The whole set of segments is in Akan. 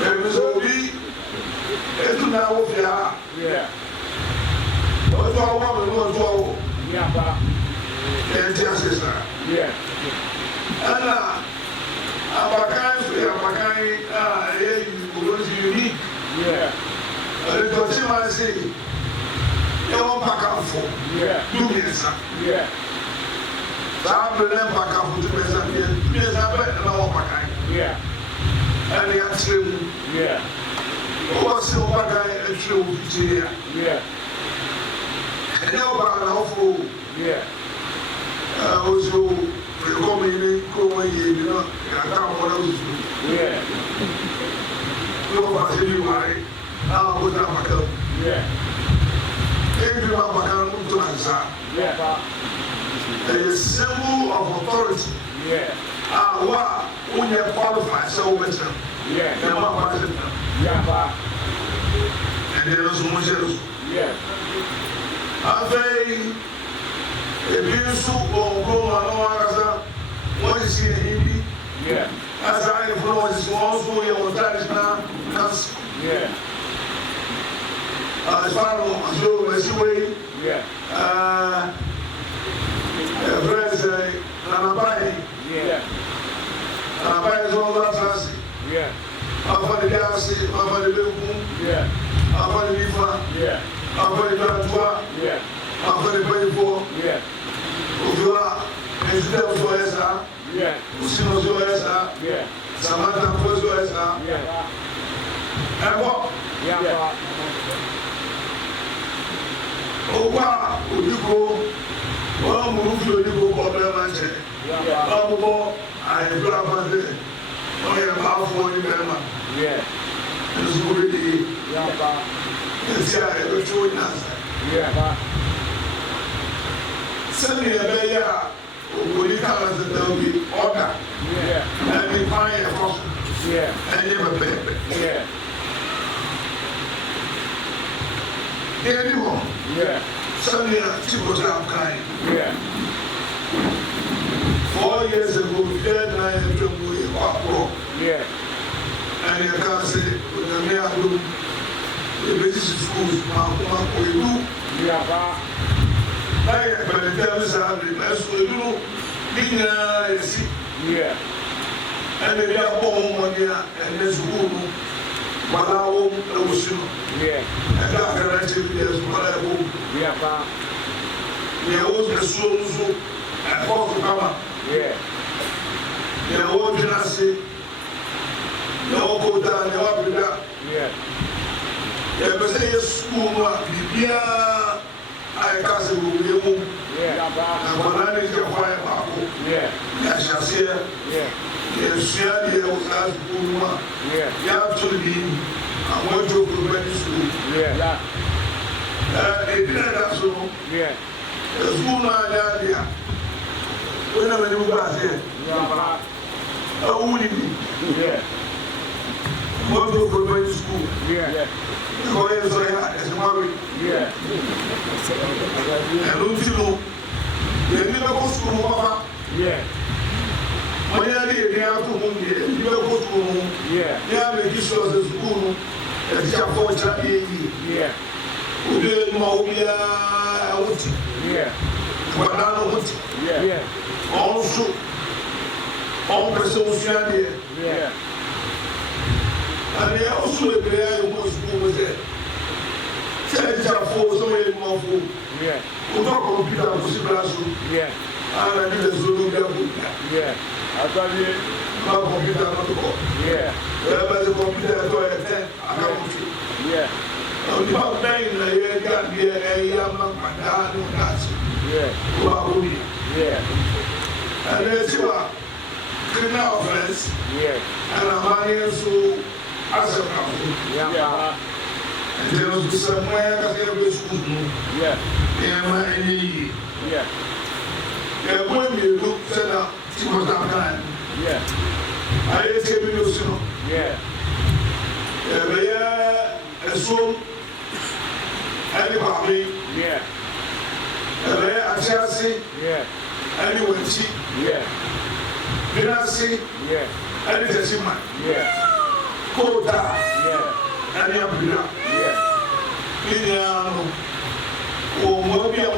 There is Yeah. Abakai is unique. Yeah. The Tochima say, you won't pack up for. Yeah. Do me, sir. Yeah. I'm the lamp pack up for 2 years. Yes, I bet no Pakai. Yeah. And the actual. Yeah. What's the Pakai a true here? Yeah. And now back now for. Yeah. Also, we come in, you know, I can't want to. Yeah. No, but you marry. Now, what's up? Yeah. If you have a gun to answer, Yeah. a symbol of authority. Yeah. When you qualify, so better. Yeah. Yeah. And there is much else. Yeah. I say, if you soup or go, what is here? Yeah. As I influence also your traditional council. Yeah. As far as you as you way. Yeah. Friends, Nanabai. Yeah. Nanabai is all that class. Yeah. After the gas, after the boom. Yeah. After the river. Yeah. After the Grantua. Yeah. After the Bayfo. Yeah. Uvula, instead of Zoesa. Yeah. Usino Zoesa. Yeah. Samantha Zoesa. Yeah. And what? Yeah. Owa, Udiko, one move to the problem. Yeah. Babo, I grab a day. Oh, yeah, half one in Burma. Yeah. And it's already. Yeah. It's here, it's showing us. Yeah. Send me a bear. When you come as a doggy, order. Yeah. And you find a cost. Yeah. And you have a baby. Yeah. Anymore. Yeah. Send me a typical kind. Yeah. 4 years ago, dead night to we walk. Yeah. And you can't say, when the mayor do, the basic schools, we do. Yeah. I but the tell us how the best we do. Dinner, see. Yeah. And they are home on here, and there's room. But I won't know. Yeah. And that activity is what I hope. Yeah. There was the soul, and for the power. Yeah. There was the Nasi. No go down, no up with that. Yeah. There was a school, I can't say we will. Yeah. And when I need to fire back, Yeah. I shall see her. Yeah. Yes, she was asked for Yeah. you have to be. I went to primary school. Yeah. It didn't have so. Yeah. The school now, yeah. Whenever you got here, Yeah. I wouldn't be. Yeah. Went to primary school. Yeah. Go ahead, so yeah, it's married. Yeah. And don't you know, you never go to school, Papa. Yeah. When you are there, you have to home here. You never go to home. Yeah. You have a issue as a school. It's a fortune. Yeah. We do it more. We are out. Yeah. But I don't want Yeah. Yeah. also all persons here. Yeah. And they also a player who was there. Say it's a fool, so many more fool. Yeah. We talk computer, we see classroom. Yeah. And I did a Zulu level. Yeah. I thought you. Not computer, not the call. Yeah. Wherever the computer is going to 10, I can't put you. Yeah. The whole thing, you got here, and you have my dad, no that's Yeah. Yeah. and there's your criminal offense, Yeah. and I'm here so as a couple. Yeah. And there was somewhere that they were school. Yeah. Yeah. Yeah, when you look, set up, it was that time. Yeah. I ate Kyebi no sino. Yeah. A soul, any baby, Yeah. a chassis, Yeah. any winchi, Yeah. Vinasi, Yeah. any Tessima, Yeah. Quater, Yeah. any Abuna. Yeah. Indiano, or Mobia,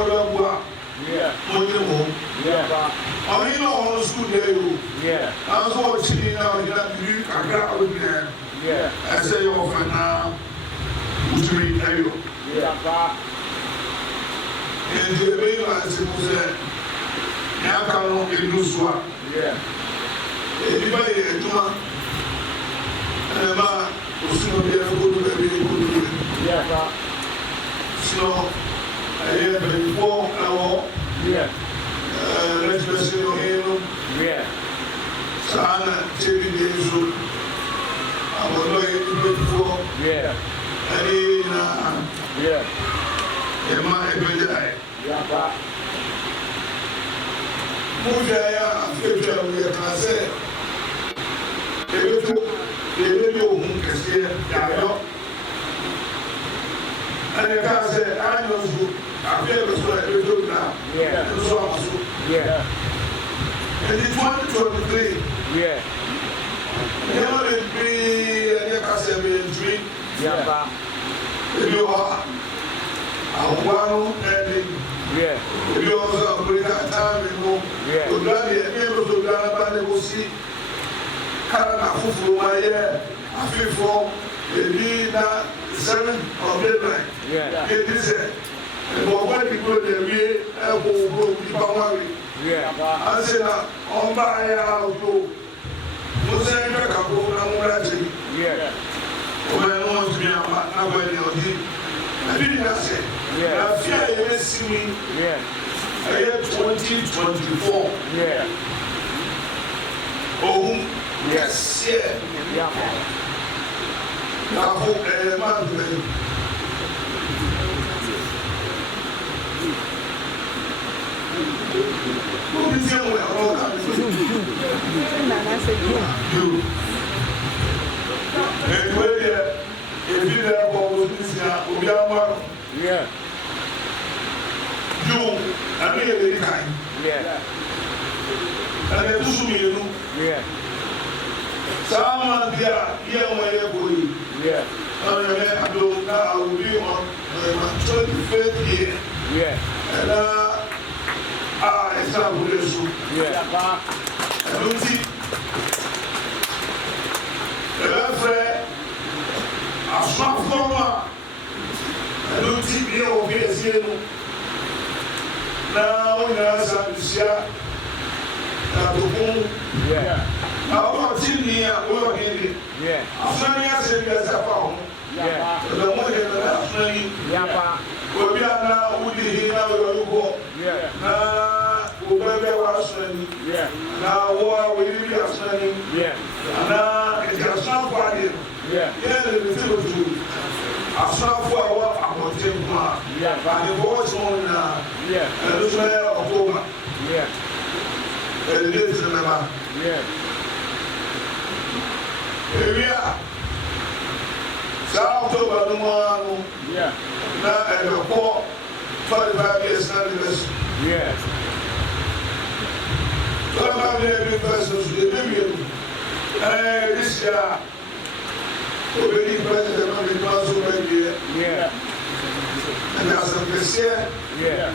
Yeah. Money, Yeah. Oh, you know, on the school day. Yeah. I was watching now, you got to do a grab with them. Yeah. I say, oh, for now, which means, hey, Yeah. and the baby, I said, now come on, you do swap. Yeah. Anybody, and the man was going to be able to do it. Yeah. So, I hear before our legislation on him. Yeah. Sana, Kyebi days old. I was looking before. Yeah. And Yeah. the man every day. Yeah. Mujaya, future, we can say. They will do whom can say, and the car said, I know you. I feel it's what you do now. Yeah. Yeah. And in 2023, Yeah. there will be a Casabian tree. Yeah. If you are one and Yeah. if you also bring that time, you know, to bloody able to grab and go see Carana Fufu, my year, I feel for the 7 of midnight. Yeah. It is it. And when people they be able to be yeah. I said, on by our go. Muslim couple, I'm watching. Yeah. When I want to be a nobody or did. I didn't say. Yeah. I fear you see me. Yeah. I year 2024. Yeah. Oh, yes. Yeah. Yeah. Now, a man. Who is young? You. And where if you have all this, yeah. You, I mean, very kind. Yeah. And I do me, yeah. Someone there, my boy. Yeah. I don't know, I will be on my 25th year. Yeah. And it's not good. Yeah. I don't see. The friend, a smart former. I don't see me over here. Now, when I was at yeah. I want to see over here. Yeah. I said, yes, I found. Yeah. The one that last night. Yeah. We'll be now, would be here now. Yeah. Now, we'll be there. Yeah. Now, what will you be asking? Yeah. Now, it's a small party. Yeah. Yeah, the people do. A small for what I want to take. Yeah. But the voice on yeah. And this way of October. Yeah. And it is the number. Yeah. Here we are. South October, no one. Yeah. Now, at the 45 years, yeah. 45 years, person, this year, already president of the council, yeah. And that's a messiah, yeah.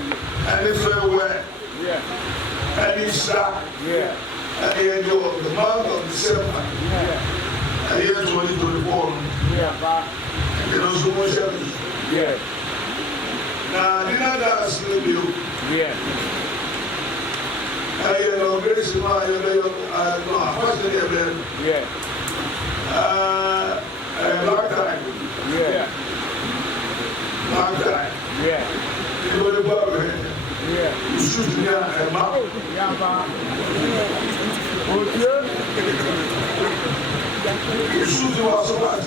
And it's where, yeah. And it's yeah. At the end of the month of December, yeah. At the year 2024, yeah. And then also more service. Yeah. Now, I didn't ask you. Yeah. I know, basically, I yeah. Black time. Yeah. Black time. Yeah. You know the barber. Yeah. You shoot me at a mouth. Yeah. You shoot you also at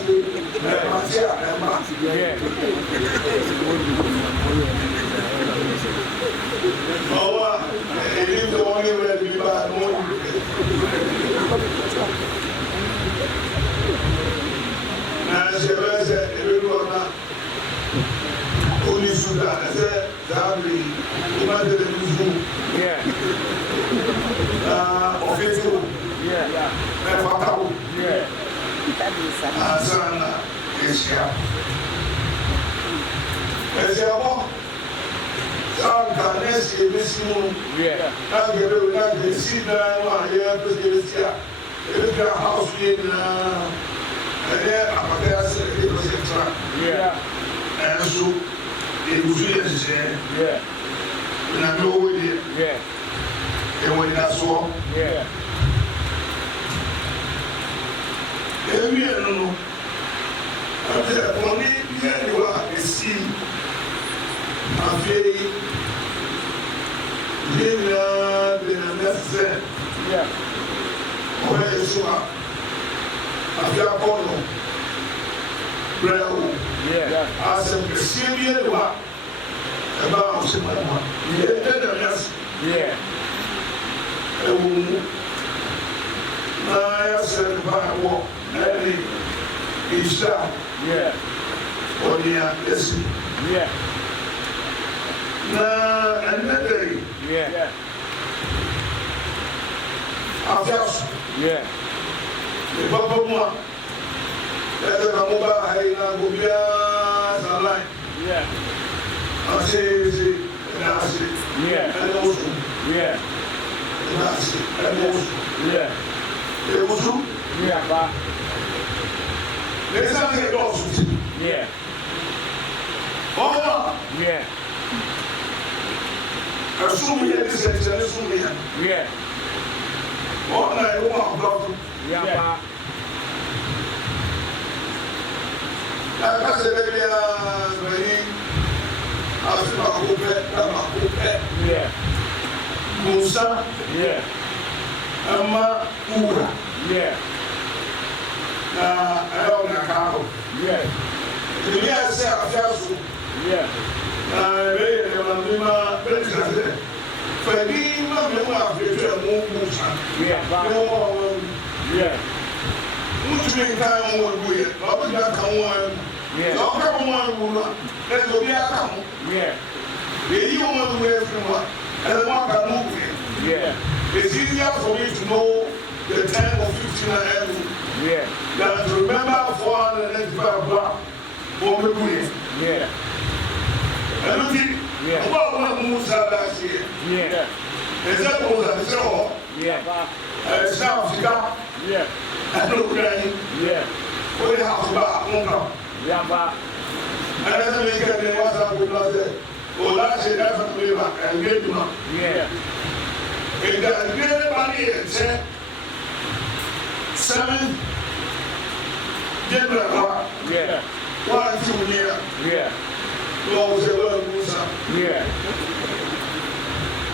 Amoatia and mouth. Yeah. Oh, it is the only way to be bad. Now, she said, everyone. Only Sudan, I said, Zabri, Umar yeah. Official, yeah. Fatau, yeah. Azana, Asia. Asia, Next year, Miss Moon, not the see that one, yeah, house in and then I'm and so it was really said, and I know with it, and when that's all, and we don't know. Only you are a sea. I'm very necessary. Where is one? I've got one. Well, I said, the senior one about someone. I said, by walk, each time. Or the listen. Another day. After the bubble one. That's a mobile high line. I say, and I say, and also, and I say, and also, it was true. There's something else. Oh, assume here this is assume here. Oh, I want block. That's a baby. Musa. Ama Ura. I don't know. The year said, I just it's easier for me to know the 10 or 15 ahead than to remember 495 block. And look at about one Musa last year. Is that Musa? It's all. It's now Chica. And look at him. What the house about? And that's a make it what's up with us. Oh, last year, that's a favor and get him up. If there's anybody that said 7 January. 1, 2 years. Lord was a little Musa.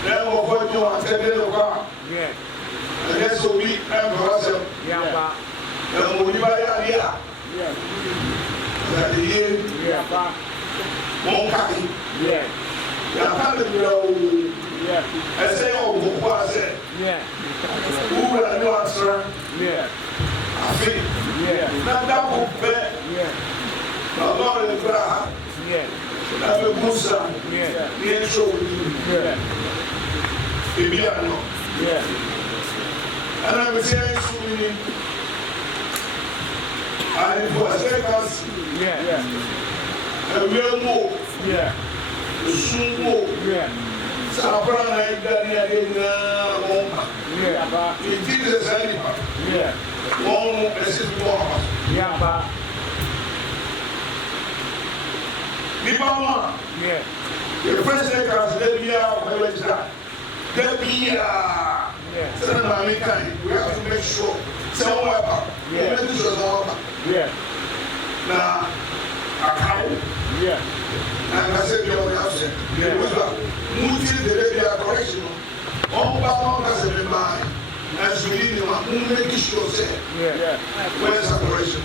Then we'll put you on 10 days of God. And that's what we have for ourselves. And when we buy that year, that the year, won't carry. I can't know. I say, oh, what I said. Who will I know answer? I think. Not that will bet. Lord is God. I'm a Musa. The show with you. And I'm saying to me, I was a real move. Soon move. So I'm like that. It is anybody. One is the president has the year of the legislature. We have to make sure somewhere now I and I said, you know, correction. All about us in mind as we need to make sure where's the correction.